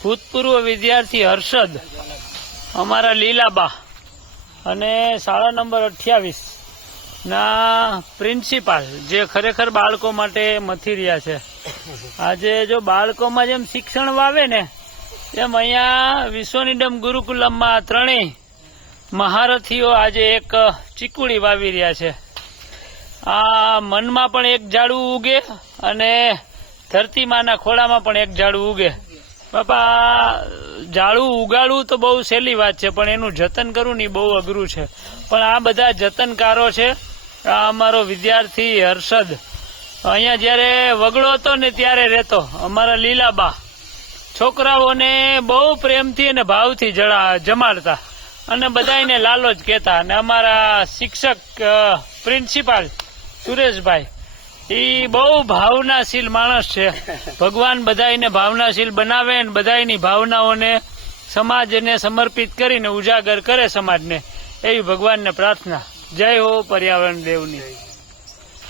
ભૂતપૂર્વ વિદ્યાર્થી હર્ષદ, અમારા લીલાબા અને શાળા નંબર 28 ના પ્રિન્સિપાલ, જે ખરેખર બાળકો માટે મથી રહ્યા છે. આજે જો બાળકોમાં જેમ શિક્ષણ વાવે ને તેમ અહીંયા વિશ્વનિડમ ગુરુકુલમમાં ત્રણેય મહારથીઓ આજે એક ચીકુડી વાવી રહ્યા છે. આ મનમાં પણ એક ઝાડવું ઉગે અને ધરતીમાના ખોળામાં પણ એક ઝાડવું ઉગે. બાપા, ઝાડવું ઉગાડવું તો બહુ સહેલી વાત છે, પણ એનું જતન કરવું ને બહુ અઘરું છે. પણ આ બધા જતનકારો છે. આ અમારો વિદ્યાર્થી હર્ષદ અહીંયા જયારે વગડો હતો ને ત્યારે રહેતો. અમારા લીલાબા છોકરાઓને બહુ પ્રેમથી અને ભાવથી જમાડતા અને બધાને લાલો જ કહેતા. અને અમારા શિક્ષક પ્રિન્સિપાલ સુરેશભાઈ એ બહુ ભાવનાશીલ માણસ છે. ભગવાન બધાને ભાવનાશીલ બનાવે અને બધાની ભાવનાઓને સમાજને સમર્પિત કરીને ઉજાગર કરે સમાજને, એવી ભગવાનને પ્રાર્થના. જય હો પર્યાવરણ દેવની.